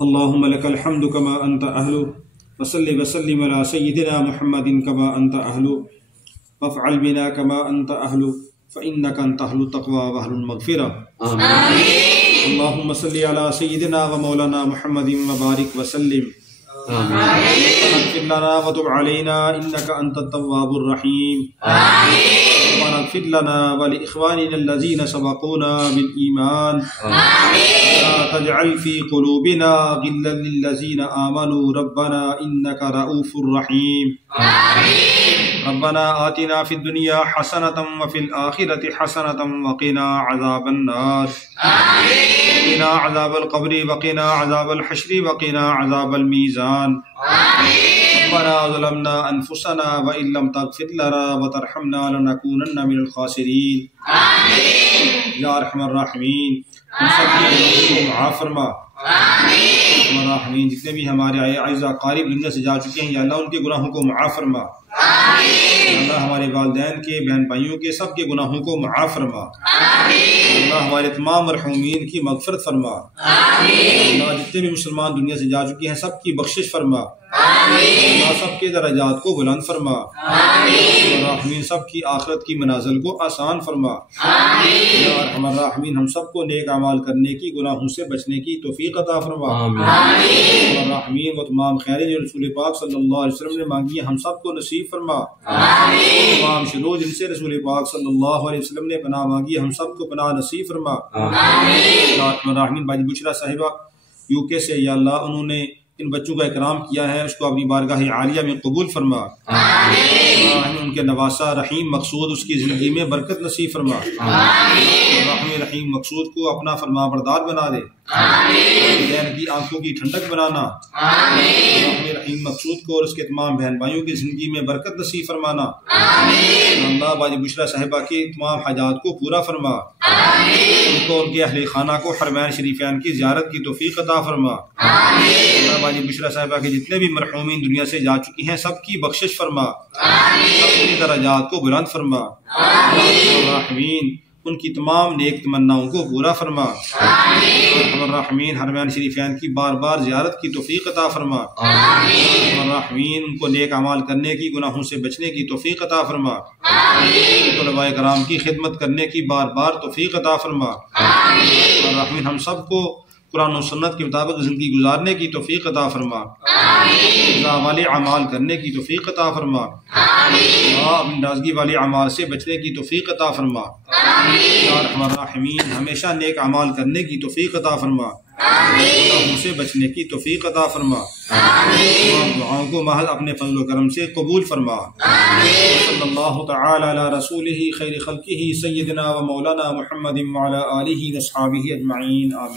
اللهم لك الحمد كما أنت أهل، وصل وسلم على سيدنا محمد كما أنت أهل، وافعل بنا كما أنت أهل، فإنك أنت أهل التقوى وأهل المغفرة. آمين. اللهم صل على سيدنا ومولانا محمد وبارك وسلم. اغفر لنا وتب علينا إنك أنت التواب الرحيم. ربنا اغفر لنا ولإخواننا الذين سبقونا بالإيمان. لا تجعل في قلوبنا غلا للذين آمنوا ربنا إنك رؤوف رحيم. ربنا آتنا في الدنيا حسنة وفي الآخرة حسنة وقنا عذاب النار. وقنا عذاب القبر وقنا عذاب الحشر وقنا عذاب الميزان. ربنا ظلمنا أنفسنا وإن لم تغفر لنا وترحمنا لنكونن من الخاسرين. یا ارحم الراحمین ہم سب کے گناہوں کو معاف فرما. ارحم الراحمین جتنے بھی ہمارے اعزاء قارب دنیا سے جا چکے ہیں یا اللہ ان کے گناہوں کو معاف فرما. اللہ ہمارے والدین کے بہن بھائیوں کے سب کے گناہوں کو معاف فرما. اللہ ہمارے تمام مرحومین کی مغفرت فرما. اللہ جتنے بھی مسلمان دنیا سے جا چکے ہیں سب کی بخشش فرما. اللہ سب کے درجات کو بلند فرما. الراحمین سب کی آخرت کی منازل کو آسان فرما. یا ارحم الراحمین ہم سب کو نیک اعمال کرنے کی گناہوں سے بچنے کی توفیق عطا فرما. الراحمین وہ تمام خیریں جو رسول پاک صلی اللہ علیہ وسلم نے مانگی ہیں ہم سب کو نصیب فرما. تمام شرور جن سے رسول پاک صلی اللہ علیہ وسلم نے پناہ مانگی ہے ہم سب کو پناہ نصیب فرما. یا ارحم الراحمین باجی بشرا صاحبہ UK سے یا اللہ انہوں نے ان بچوں کا اکرام کیا ہے اس کو اپنی بارگاہ عالیہ میں قبول فرما. ان کے نواسا رحیم مقصود اس کی زندگی میں برکت نصیب فرما. رحیم مقصود کو اپنا فرما بردار بنا دے. والدین کی آنکھوں کی ٹھنڈک بنانا. رحیم مقصود کو اور اس کے تمام بہن بھائیوں کی زندگی میں برکت نصیب فرمانا. اللہ باجی بشرا صاحبہ کی تمام حاجات کو پورا فرما. ان کو ان کے اہل خانہ کو حرمین شریفین کی زیارت کی توفیق عطا فرما. اللہ باجی بشرا صاحبہ کے جتنے بھی مرحومین دنیا سے جا چکی ہیں سب کی بخشش فرما. سب کی درجات کو بلند فرما. الراحمین ان کی تمام نیک تمناؤں کو پورا فرما. الراحمین حرمین شریفین کی بار بار زیارت کی توفیق عطا فرما. الراحمین ان کو نیک اعمال کرنے کی گناہوں سے بچنے کی توفیق عطا فرما. طلباء کرام کی خدمت کرنے کی بار بار توفیق عطا فرما. الراحمین ہم سب کو قرآن و سنت کے مطابق زندگی گزارنے کی توفیق عطا فرما. والے اعمال کرنے کی توفیق عطا فرما. ناراضگی والے اعمال سے بچنے کی توفیق عطا فرما. یا ارحم الراحمین ہمیشہ نیک اعمال کرنے کی توفیق عطا فرما. گناہوں سے بچنے کی توفیق عطا فرما. تمام دعاؤں کو محض اپنے فضل و کرم سے قبول فرما. صلی اللہ تعالی علی رسولہ خیر خلقہ سیدنا و مولانا محمد وعلی آلہ و اصحابہ اجمعین. آمین.